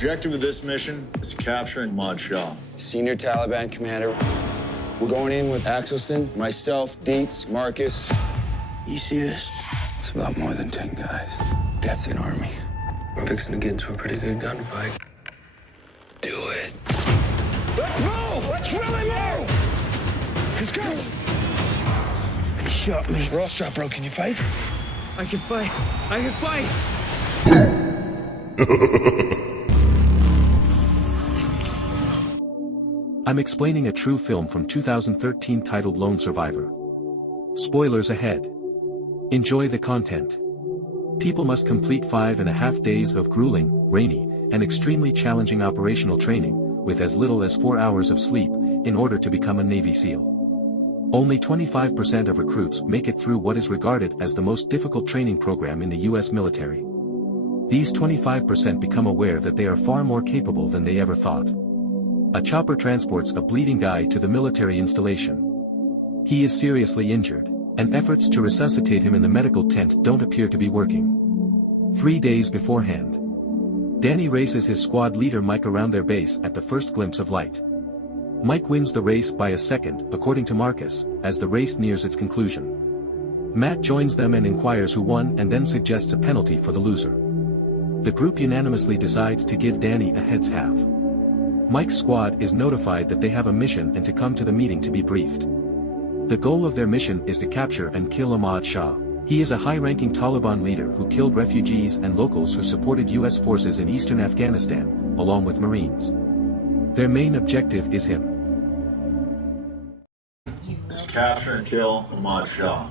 Objective of this mission is to capture Ahmad Shah. Senior Taliban commander. We're going in with Axelson, myself, Dietz, Marcus. You see this? It's a lot more than 10 guys. That's an army. We're fixing to get into a pretty good gunfight. Do it. Let's move! Let's really move! Let's go! He shot me. We're all shot, bro. Can you fight? I can fight. I can fight! I'm explaining a true film from 2013 titled Lone Survivor. Spoilers ahead. Enjoy the content. People must complete 5.5 days of grueling, rainy, and extremely challenging operational training, with as little as 4 hours of sleep, in order to become a Navy SEAL. Only 25% of recruits make it through what is regarded as the most difficult training program in the US military. These 25% become aware that they are far more capable than they ever thought. A chopper transports a bleeding guy to the military installation. He is seriously injured, and efforts to resuscitate him in the medical tent don't appear to be working. 3 days beforehand, Danny races his squad leader Mike around their base at the first glimpse of light. Mike wins the race by a second, according to Marcus, as the race nears its conclusion. Matt joins them and inquires who won and then suggests a penalty for the loser. The group unanimously decides to give Danny a heads half. Mike's squad is notified that they have a mission and to come to the meeting to be briefed. The goal of their mission is to capture and kill Ahmad Shah. He is a high-ranking Taliban leader who killed refugees and locals who supported US forces in eastern Afghanistan, along with Marines. Their main objective is him. Is to capture and kill Ahmad Shah.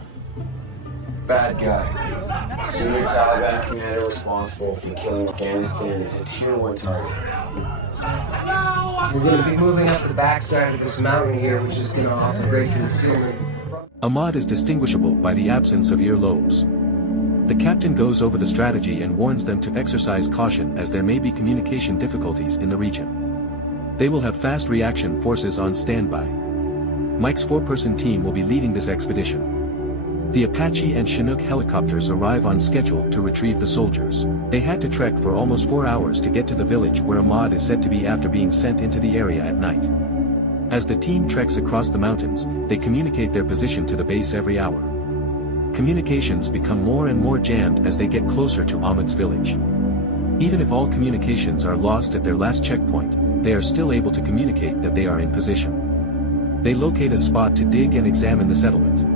Bad guy. Senior Taliban commander responsible for killing Afghanistan is a Tier 1 target. We're going to be moving up the backside of this mountain here, which is going to offer great concealment. Ahmad is distinguishable by the absence of earlobes. The captain goes over the strategy and warns them to exercise caution as there may be communication difficulties in the region. They will have fast reaction forces on standby. Mike's 4-person team will be leading this expedition. The Apache and Chinook helicopters arrive on schedule to retrieve the soldiers. They had to trek for almost 4 hours to get to the village where Ahmad is said to be after being sent into the area at night. As the team treks across the mountains, they communicate their position to the base every hour. Communications become more and more jammed as they get closer to Ahmad's village. Even if all communications are lost at their last checkpoint, they are still able to communicate that they are in position. They locate a spot to dig and examine the settlement.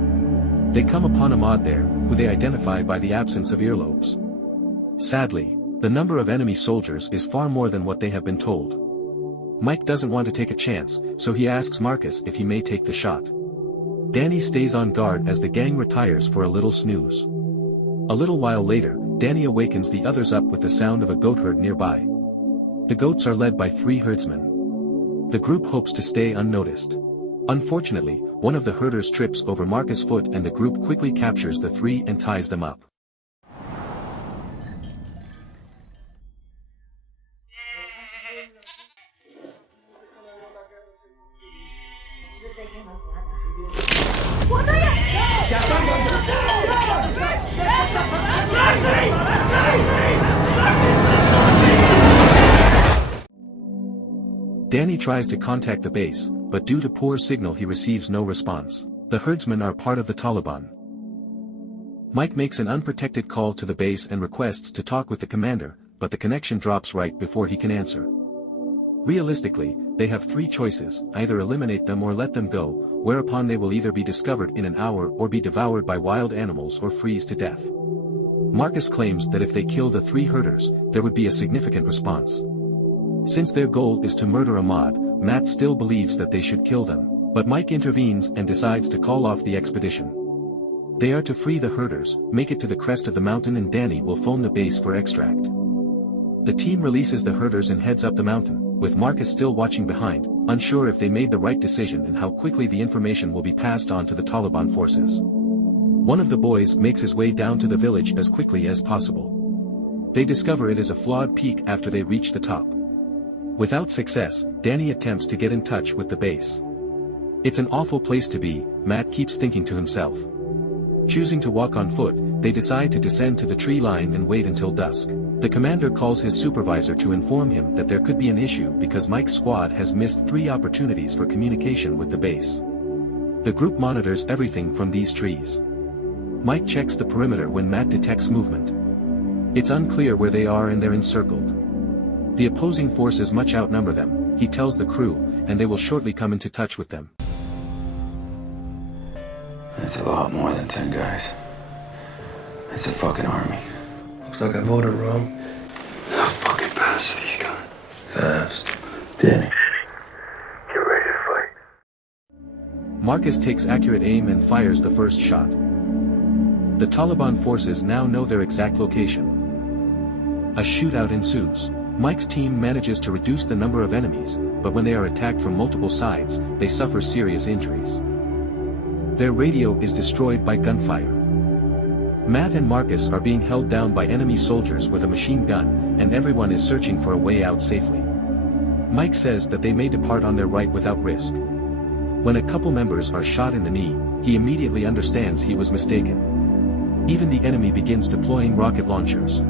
They come upon Ahmad there, who they identify by the absence of earlobes. Sadly, the number of enemy soldiers is far more than what they have been told. Mike doesn't want to take a chance, so he asks Marcus if he may take the shot. Danny stays on guard as the gang retires for a little snooze. A little while later, Danny awakens the others up with the sound of a goat herd nearby. The goats are led by 3 herdsmen. The group hopes to stay unnoticed. Unfortunately, one of the herders trips over Marcus' foot and the group quickly captures the 3 and ties them up. Danny tries to contact the base, but due to poor signal he receives no response. The herdsmen are part of the Taliban. Mike makes an unprotected call to the base and requests to talk with the commander, but the connection drops right before he can answer. Realistically, they have 3 choices, either eliminate them or let them go, whereupon they will either be discovered in an hour or be devoured by wild animals or freeze to death. Marcus claims that if they kill the 3 herders, there would be a significant response. Since their goal is to murder Ahmad, Matt still believes that they should kill them, but Mike intervenes and decides to call off the expedition. They are to free the herders, make it to the crest of the mountain, and Danny will phone the base for extract. The team releases the herders and heads up the mountain, with Marcus still watching behind, unsure if they made the right decision and how quickly the information will be passed on to the Taliban forces. One of the boys makes his way down to the village as quickly as possible. They discover it is a flawed peak after they reach the top. Without success, Danny attempts to get in touch with the base. It's an awful place to be, Matt keeps thinking to himself. Choosing to walk on foot, they decide to descend to the tree line and wait until dusk. The commander calls his supervisor to inform him that there could be an issue because Mike's squad has missed 3 opportunities for communication with the base. The group monitors everything from these trees. Mike checks the perimeter when Matt detects movement. It's unclear where they are and they're encircled. The opposing forces much outnumber them, he tells the crew, and they will shortly come into touch with them. That's a lot more than 10 guys. It's a fucking army. Looks like I voted wrong. How fucking fast are these guys? Fast. Danny. Get ready to fight. Marcus takes accurate aim and fires the first shot. The Taliban forces now know their exact location. A shootout ensues. Mike's team manages to reduce the number of enemies, but when they are attacked from multiple sides, they suffer serious injuries. Their radio is destroyed by gunfire. Matt and Marcus are being held down by enemy soldiers with a machine gun, and everyone is searching for a way out safely. Mike says that they may depart on their right without risk. When a couple members are shot in the knee, he immediately understands he was mistaken. Even the enemy begins deploying rocket launchers.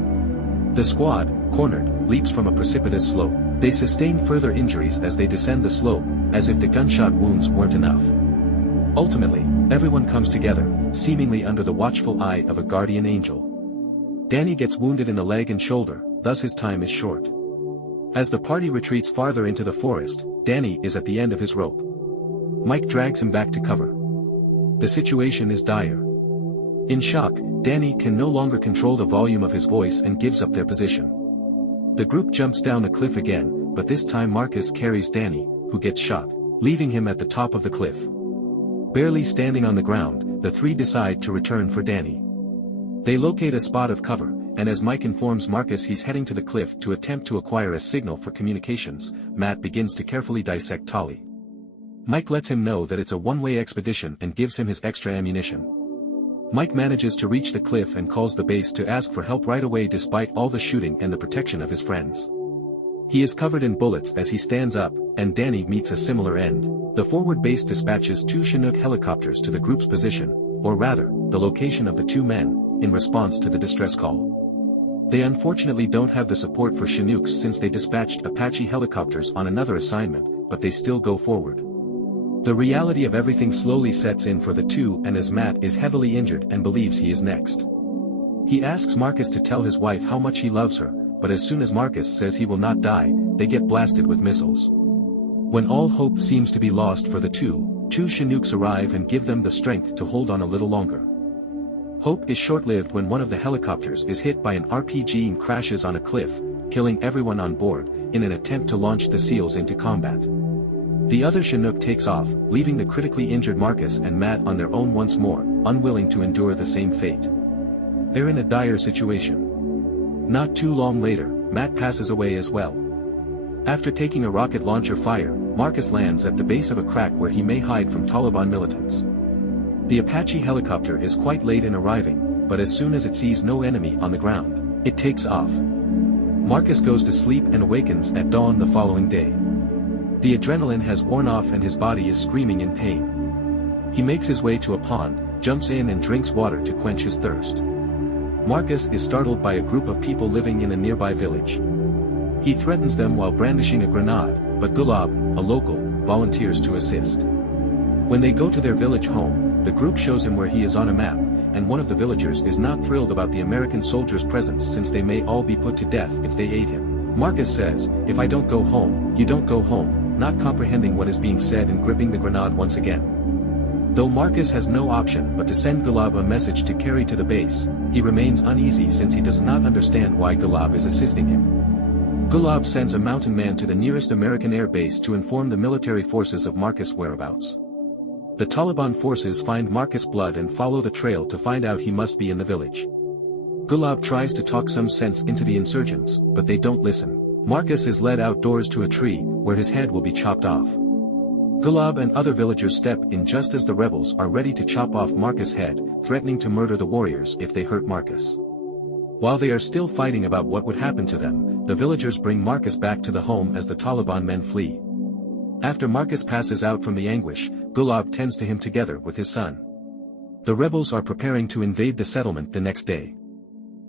The squad, cornered, leaps from a precipitous slope. They sustain further injuries as they descend the slope, as if the gunshot wounds weren't enough. Ultimately, everyone comes together, seemingly under the watchful eye of a guardian angel. Danny gets wounded in the leg and shoulder, thus his time is short. As the party retreats farther into the forest, Danny is at the end of his rope. Mike drags him back to cover. The situation is dire. In shock, Danny can no longer control the volume of his voice and gives up their position. The group jumps down the cliff again, but this time Marcus carries Danny, who gets shot, leaving him at the top of the cliff. Barely standing on the ground, the 3 decide to return for Danny. They locate a spot of cover, and as Mike informs Marcus he's heading to the cliff to attempt to acquire a signal for communications, Matt begins to carefully dissect Tali. Mike lets him know that it's a one-way expedition and gives him his extra ammunition. Mike manages to reach the cliff and calls the base to ask for help right away despite all the shooting and the protection of his friends. He is covered in bullets as he stands up, and Danny meets a similar end. The forward base dispatches 2 Chinook helicopters to the group's position, or rather, the location of the 2 men, in response to the distress call. They unfortunately don't have the support for Chinooks since they dispatched Apache helicopters on another assignment, but they still go forward. The reality of everything slowly sets in for the 2 and as Matt is heavily injured and believes he is next. He asks Marcus to tell his wife how much he loves her, but as soon as Marcus says he will not die, they get blasted with missiles. When all hope seems to be lost for the 2 Chinooks arrive and give them the strength to hold on a little longer. Hope is short-lived when one of the helicopters is hit by an RPG and crashes on a cliff, killing everyone on board, in an attempt to launch the SEALs into combat. The other Chinook takes off, leaving the critically injured Marcus and Matt on their own once more, unwilling to endure the same fate. They're in a dire situation. Not too long later, Matt passes away as well. After taking a rocket launcher fire, Marcus lands at the base of a crack where he may hide from Taliban militants. The Apache helicopter is quite late in arriving, but as soon as it sees no enemy on the ground, it takes off. Marcus goes to sleep and awakens at dawn the following day. The adrenaline has worn off and his body is screaming in pain. He makes his way to a pond, jumps in and drinks water to quench his thirst. Marcus is startled by a group of people living in a nearby village. He threatens them while brandishing a grenade, but Gulab, a local, volunteers to assist. When they go to their village home, the group shows him where he is on a map, and one of the villagers is not thrilled about the American soldiers' presence since they may all be put to death if they aid him. Marcus says, "If I don't go home, you don't go home," not comprehending what is being said and gripping the grenade once again. Though Marcus has no option but to send Gulab a message to carry to the base, he remains uneasy since he does not understand why Gulab is assisting him. Gulab sends a mountain man to the nearest American air base to inform the military forces of Marcus' whereabouts. The Taliban forces find Marcus' blood and follow the trail to find out he must be in the village. Gulab tries to talk some sense into the insurgents, but they don't listen. Marcus is led outdoors to a tree, where his head will be chopped off. Gulab and other villagers step in just as the rebels are ready to chop off Marcus' head, threatening to murder the warriors if they hurt Marcus. While they are still fighting about what would happen to them, the villagers bring Marcus back to the home as the Taliban men flee. After Marcus passes out from the anguish, Gulab tends to him together with his son. The rebels are preparing to invade the settlement the next day.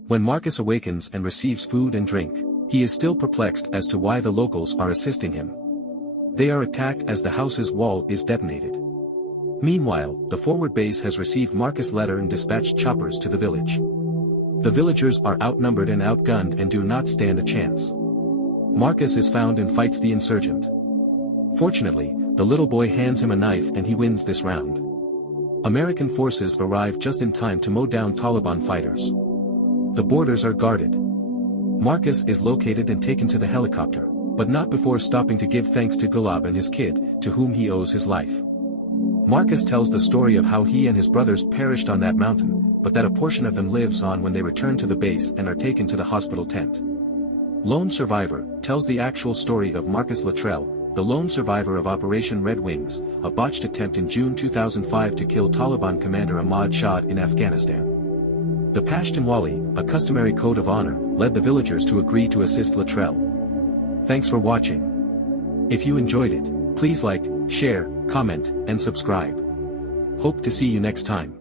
When Marcus awakens and receives food and drink, he is still perplexed as to why the locals are assisting him. They are attacked as the house's wall is detonated. Meanwhile, the forward base has received Marcus' letter and dispatched choppers to the village. The villagers are outnumbered and outgunned and do not stand a chance. Marcus is found and fights the insurgent. Fortunately, the little boy hands him a knife and he wins this round. American forces arrive just in time to mow down Taliban fighters. The borders are guarded. Marcus is located and taken to the helicopter, but not before stopping to give thanks to Gulab and his kid, to whom he owes his life. Marcus tells the story of how he and his brothers perished on that mountain, but that a portion of them lives on when they return to the base and are taken to the hospital tent. Lone Survivor tells the actual story of Marcus Luttrell, the lone survivor of Operation Red Wings, a botched attempt in June 2005 to kill Taliban commander Ahmad Shah in Afghanistan. The Pashtunwali, a customary code of honor, led the villagers to agree to assist Luttrell. Thanks for watching. If you enjoyed it, please like, share, comment, and subscribe. Hope to see you next time.